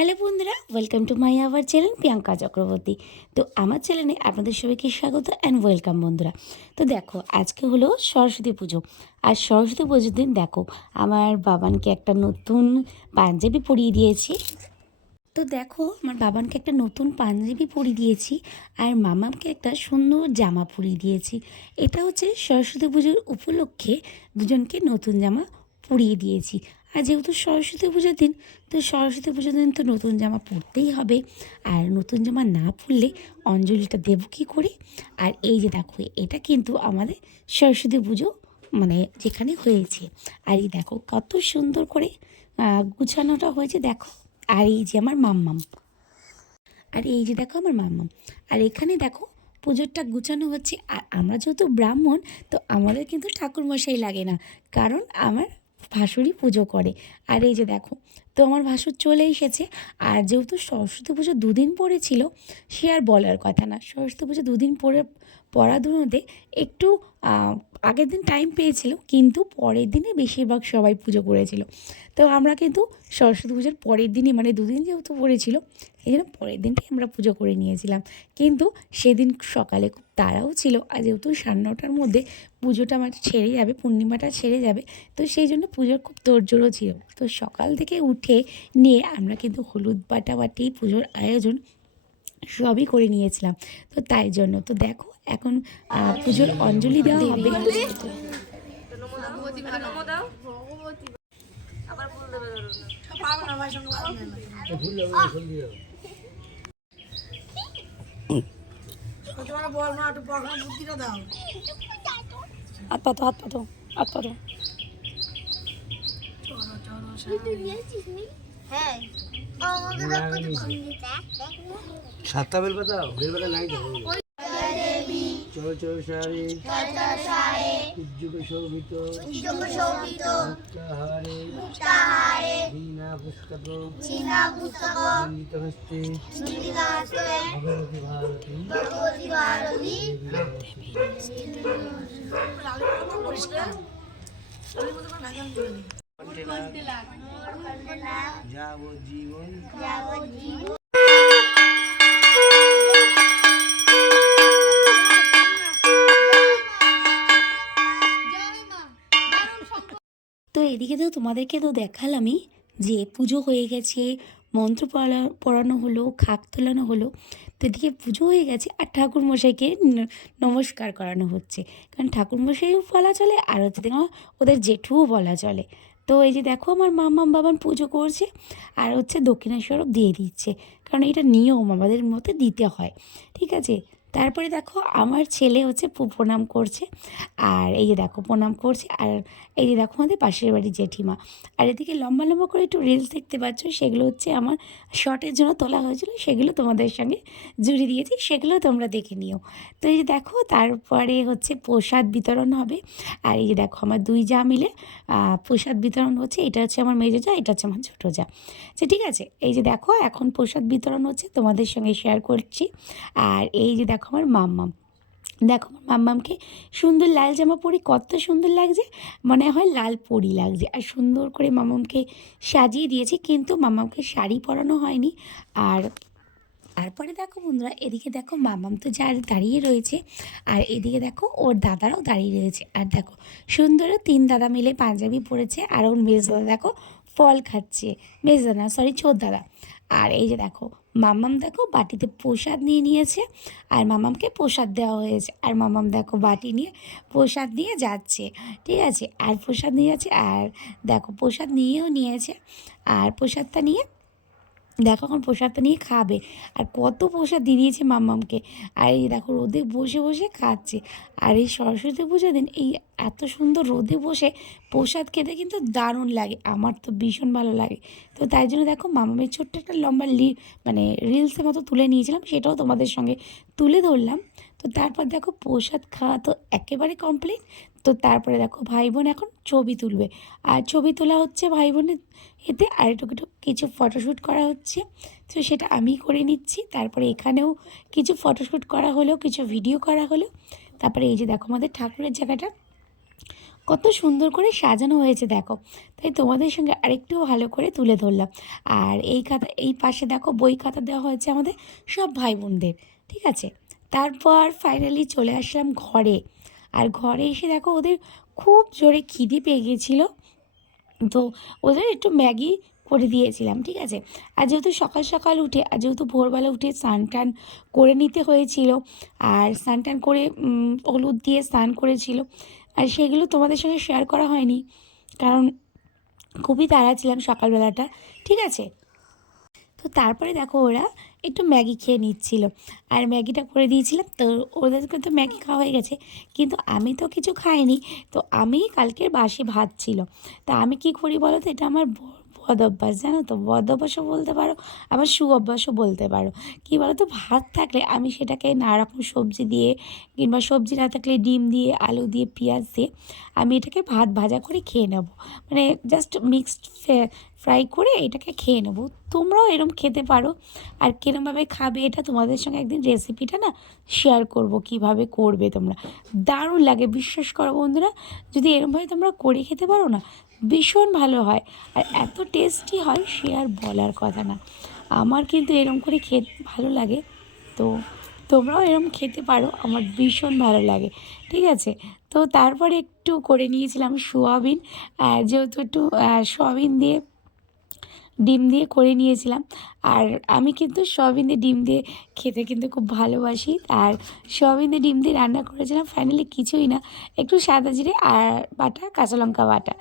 Hello বন্ধুরা, welcome to my our channel Priyanka Chakraborty. তো আমার চ্যানেলে আপনাদের সবাইকে স্বাগত অ্যান্ড ওয়েলকাম বন্ধুরা। তো দেখো, আজকে হলো সরস্বতী পুজো। আর সরস্বতী পুজোর দিন দেখো, আমার বাবানকে একটা নতুন পাঞ্জাবি পরিয়ে দিয়েছি। তো দেখো, আমার বাবানকে একটা নতুন পাঞ্জাবি পরিয়ে দিয়েছি আর মামাকে একটা সুন্দর জামা পরিয়ে দিয়েছি। এটা হচ্ছে সরস্বতী পুজোর উপলক্ষে দুজনকে নতুন জামা পরিয়ে দিয়েছি। আর যেহেতু সরস্বতী পুজোর দিন, তো সরস্বতী পুজোর দিন তো নতুন জামা পরতেই হবে। আর নতুন জামা না পরলে অঞ্জলিটা দেবো কী করে? আর এই যে দেখো, এটা কিন্তু আমাদের সরস্বতী পুজো মানে যেখানে হয়েছে। আর এই দেখো কত সুন্দর করে গুছানোটা হয়েছে দেখো। আর এই যে আমার মাম্মাম, আর এই যে দেখো আমার মাম্মাম। আর এখানে দেখো পুজোরটা গুছানো হচ্ছে। আর আমরা যেহেতু ব্রাহ্মণ, তো আমাদের কিন্তু ঠাকুরমশাই লাগে না, কারণ আমার ভাসুরই পুজো করে। আর এই যে দেখো, তো আমার ভাসুর চলে এসেছে। আর যেহেতু সরস্বতী পুজো দুদিন পরে ছিল, সে আর বলার কথা না। সরস্বতী পুজো দুদিন পরে পড়া ধরতে একটু আগের দিন টাইম পেয়েছিল, কিন্তু পরের দিনে বেশিরভাগ সবাই পুজো করেছিল। তো আমরা কিন্তু সরস্বতী পুজোর পরের দিনই, মানে দুদিন যেহেতু পড়েছিল, এই জন্য পরের দিনটাই আমরা পুজো করে নিয়েছিলাম। কিন্তু সেদিন সকালে খুব তাড়াও ছিল, আর যেহেতু 9:30টার মধ্যে পুজোটা আমার ছেড়ে যাবে, পূর্ণিমাটা ছেড়ে যাবে, তো সেই জন্য পুজোর খুব তোড়জোড়ও ছিল। তো সকাল থেকে উঠে নিয়ে আমরা কিন্তু হলুদ বাটাবাটি, পুজোর আয়োজন সবই করে নিয়েছিলাম। তো তাই জন্য তো দেখো, এখন পুজোর অঞ্জলি দেওয়া হবে। হাত পাতো, হাত পাতো, হাত পাতো। সাতটা বেলপাতা বেলপাতা নাই তো চলো চলো সারে উজ্জুকে শোভিত মুক্তাহারে দীনা পুস্তক বন্দিত হস্তে ভগবতী ভারতী যাবজ্জীবন তো এদিকে তো তোমাদেরকে তো দেখালামই যে পুজো হয়ে গেছে, মন্ত্র পড়ানো হলো, খাক তোলানো হলো। তো এদিকে পুজো হয়ে গেছে আর ঠাকুরমশাইকে নমস্কার করানো হচ্ছে, কারণ ঠাকুরমশাইও বলা চলে আর হচ্ছে তোমার ওদের জেঠুও বলা চলে। তো এই যে দেখো, আমার মাম্মাম বাবান পুজো করছে আর হচ্ছে দক্ষিণেশ্বরও দিয়ে দিচ্ছে, কারণ এটা নিয়ম আমাদের মধ্যে দিতে হয়, ঠিক আছে। তারপরে দেখো, আমার ছেলে হচ্ছে প্রণাম করছে। আর এই যে দেখো প্রণাম করছে। আর এই যে দেখো আমাদের পাশের বাড়ির জেঠিমা। আর এদিকে লম্বা লম্বা করে একটু রিলস দেখতে পাচ্ছ, সেগুলো হচ্ছে আমার শর্টের জন্য তোলা হয়েছিল, সেগুলো তোমাদের সঙ্গে জুড়ে দিয়েছি, সেগুলো তোমরা দেখে নিও। তো এই যে দেখো, তারপরে হচ্ছে প্রসাদ বিতরণ হবে। আর এই যে দেখো আমার দুই যা মিলে প্রসাদ বিতরণ হচ্ছে। এটা হচ্ছে আমার মেজো যা, এটা হচ্ছে আমার ছোটো যা। আচ্ছা ঠিক আছে, এই যে দেখো এখন প্রসাদ বিতরণ হচ্ছে, তোমাদের সঙ্গে শেয়ার করছি। আর এই যে দেখো আমার মাম্মাম, দেখো আমার মাম্মামকে সুন্দর লাল জামা পরে কত সুন্দর লাগছে, মনে হয় লাল পরি লাগছে। আর সুন্দর করে মাম্মামকে সাজিয়ে দিয়েছি, কিন্তু মাম্মামকে শাড়ি পরানো হয়নি। আর তারপরে দেখো বন্ধুরা, এদিকে দেখো মামাম তো যার দাঁড়িয়ে রয়েছে, আর এদিকে দেখো ওর দাদারাও দাঁড়িয়ে রয়েছে। আর দেখো সুন্দর তিন দাদা মিলে পাঞ্জাবি পরেছে, আর ওর মেজ দাদা দেখো ফল খাচ্ছে, মেজ দাদা না সরি ছোট দাদা। আর এই যে দেখো মামাম দেখো বাটিতে প্রসাদ নিয়ে নিয়েছে, আর মামামকে প্রসাদ দেওয়া হয়েছে। আর মামাম দেখো বাটি নিয়ে প্রসাদ নিয়ে যাচ্ছে, ঠিক আছে। আর প্রসাদ নিয়ে যাচ্ছে, আর দেখো প্রসাদ নিয়েও নিয়েছে। আর প্রসাদটা নিয়ে দেখো এখন প্রসাদটা নিয়ে খাবে। আর কত প্রসাদ দিয়ে দিয়েছে মাম্মামকে। আর এই দেখো রোদে বসে বসে খাচ্ছে। আর এই সরস্বতী পুজোর দিন এই এত সুন্দর রোদে বসে প্রসাদ খেতে কিন্তু দারুণ লাগে, আমার তো ভীষণ ভালো লাগে। তো তাই জন্য দেখো মামামের ছোট্ট একটা লম্বা মানে রিলসের মতো তুলে নিয়েছিলাম, সেটাও তোমাদের সঙ্গে তুলে ধরলাম। তো তারপর দেখো প্রসাদ খাওয়া তো একেবারে কমপ্লিট। তো তারপরে দেখো ভাই বোন এখন ছবি তুলবে, আর ছবি তোলা হচ্ছে ভাই বোনের এতে। আর একটু কিছু ফটোশ্যুট করা হচ্ছে, তো সেটা আমি করে নিচ্ছি। তারপরে এখানেও কিছু ফটোশ্যুট করা হলো, কিছু ভিডিও করা হলো। তারপরে এই যে দেখো আমাদের ঠাকুরের জায়গাটা কত সুন্দর করে সাজানো হয়েছে দেখো। তাই তোমাদের সঙ্গে আরেকটু ভালো করে তুলে ধরলাম। আর এই খাতা, এই পাশে দেখো বই খাতা দেওয়া হয়েছে আমাদের সব ভাই বোনদের, ঠিক আছে। তারপর ফাইনালি চলে আসলাম ঘরে। আর ঘরে এসে দেখো ওদের খুব জোরে খিদে পেয়ে গিয়েছিলো, তো ওদের একটু ম্যাগি করে দিয়েছিলাম, ঠিক আছে। আর যেহেতু সকাল সকাল উঠে, আর যেহেতু ভোরবেলা উঠে স্নান টান করে নিতে হয়েছিল, আর স্নান টান করে হলুদ দিয়ে স্নান করেছিল, আর সেগুলো তোমাদের সঙ্গে শেয়ার করা হয়নি, কারণ খুবই তাড়া ছিলাম সকালবেলাটা, ঠিক আছে। তো তারপরে দেখো ওরা একটু ম্যাগি খেয়ে নিচ্ছিল, আর ম্যাগিটা করে দিয়েছিলাম, তো ওদেরকে তো ম্যাগি খাওয়া হয়ে গেছে, কিন্তু আমি তো কিছু খাইনি। তো আমি কালকের বাসি ভাত ছিল, তা আমি কি করি বলো তো, এটা আমার বদ অভ্যাস, জানো তো, বদ অভ্যাসও বলতে পারো, আবার সু অভ্যাসও বলতে পারো। কী বলো তো, ভাত থাকলে আমি সেটাকে নানা রকম সবজি দিয়ে, কিংবা সবজি না থাকলে ডিম দিয়ে, আলু দিয়ে, পেঁয়াজ দিয়ে আমি এটাকে ভাত ভাজা করে খেয়ে নেব, মানে জাস্ট মিক্সড ফ্রাই করে এটাকে খেয়ে নেবো। তোমরাও এরম খেতে পারো। আর কীরমভাবে খাবে এটা তোমাদের সঙ্গে একদিন রেসিপিটা না শেয়ার করব, কিভাবে করবে তোমরা, দারুণ লাগে বিশ্বাস করো বন্ধুরা। যদি এরমভাবে তোমরা করে খেতে পারো না, ভীষণ ভালো হয়, আর এত টেস্টি হয় সে আর বলার কথা না। আমার কিন্তু এরম করে খেতে ভালো লাগে, তো তোমরাও এরম খেতে পারো, আমার ভীষণ ভালো লাগে, ঠিক আছে। তো তারপরে একটু করে নিয়েছিলাম সোয়াবিন, যেহেতু একটু সোয়াবিন দিয়ে ডিম দিয়ে করে নিয়েছিলাম। আর আমি কিন্তু সয়াবিন দিয়ে ডিম দিয়ে খেতে কিন্তু খুব ভালোবাসি, আর সয়াবিন দিয়ে ডিম দিয়ে রান্না করেছিলাম ফাইনালি কিছুই না, একটু সাদা জিরে আর বাটা, কাঁচা লঙ্কা বাটা,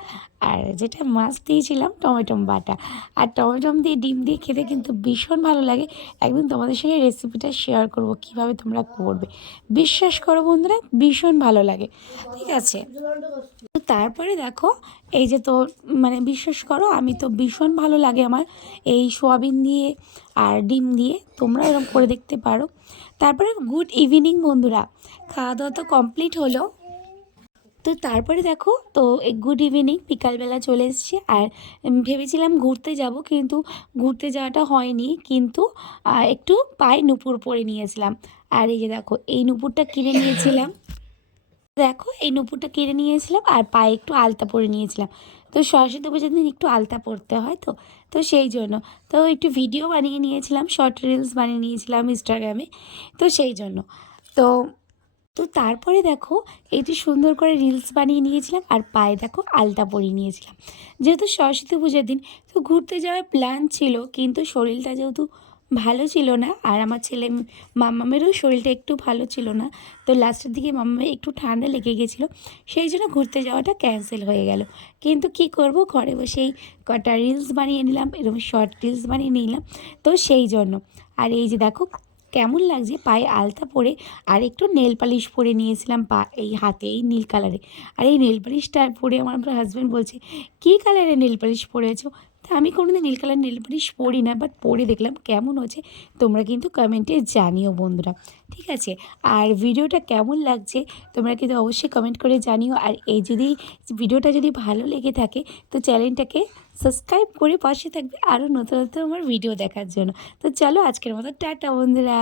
আর যেটা মাছ দিয়েছিলাম টমেটো বাটা। আর টমেটো দিয়ে ডিম দিয়ে খেতে কিন্তু ভীষণ ভালো লাগে। একদিন তোমাদের সঙ্গে রেসিপিটা শেয়ার করব কিভাবে তোমরা করবে, বিশ্বাস করো বন্ধুরা ভীষণ ভালো লাগে, ঠিক আছে। তো তারপরে দেখো এই যে, তো মানে বিশ্বাস করো আমি তো ভীষণ ভালো লাগে আমার এই সোয়াবিন দিয়ে আর ডিম দিয়ে, তোমরা এরকম করে দেখতে পারো। তারপরে গুড ইভিনিং বন্ধুরা, খাওয়া দাওয়া তো কমপ্লিট হলো। তো তারপরে দেখো, তো এই গুড ইভিনিং, বিকালবেলা চলে এসেছি, আর ভেবেছিলাম ঘুরতে যাব, কিন্তু ঘুরতে যাওয়াটা হয়নি, কিন্তু একটু পায়ে নুপুর পরে নিয়েছিলাম। আর এই যে দেখো এই নুপুরটা কিনে নিয়েছিলাম, দেখো এই নুপুরটা কিনে নিয়েছিলাম, আর পায়ে একটু আলতা পরে নিয়েছিলাম। তো সরস্বতী পুজোর দিন একটু আলতা পরতে হয়, তো তো সেই জন্য তো একটু ভিডিও বানিয়ে নিয়েছিলাম, শর্ট রিলস বানিয়ে নিয়েছিলাম ইনস্টাগ্রামে, তো সেই জন্য। তো তো তারপরে দেখো এটি সুন্দর করে রিলস বানিয়ে নিয়েছিলাম, আর পায়ে দেখো আলতা পরিয়ে নিয়েছিলাম, যেহেতু সরস্বতী পুজোর দিন। তো ঘুরতে যাওয়ার প্ল্যান ছিল, কিন্তু শরীরটা যেহেতু ভালো ছিল না, আর আমার ছেলে মাম্মামেরও শরীরটা একটু ভালো ছিল না, তো লাস্টের দিকে মাম্মামের একটু ঠান্ডা লেগে গেছিলো, সেই জন্য ঘুরতে যাওয়াটা ক্যান্সেল হয়ে গেল। কিন্তু কি করব, ঘরে বসেই কটা রিলস বানিয়ে নিলাম, এরকম শর্ট রিলস বানিয়ে নিলাম, তো সেই জন্য। আর এই যে দেখো কেমন লাগছে পায়ে আলতা পরে, আর একটু নেল পালিশ পরে নিয়েছিলাম এই হাতে, এই নীল কালারে। আর এই নেল পালিশটা পরে আমার হাজব্যান্ড বলছে, কী কালারে নেল পালিশ পরেছো? তা আমি কোনোদিন নীল কালার নেল পালিশ পরি না, বাট পরে দেখলাম কেমন হচ্ছে। তোমরা কিন্তু কমেন্টে জানিও বন্ধুরা, ঠিক আছে। আর ভিডিওটা কেমন লাগছে তোমরা কিন্তু অবশ্যই কমেন্ট করে জানিও। আর এই যদি ভিডিওটা যদি ভালো লেগে থাকে, তো চ্যানেলটাকে সাবস্ক্রাইব করে পাশে থাকবে আরও নতুন নতুন আমার ভিডিও দেখার জন্য। তো চলো আজকের মতো টাটা বন্ধুরা।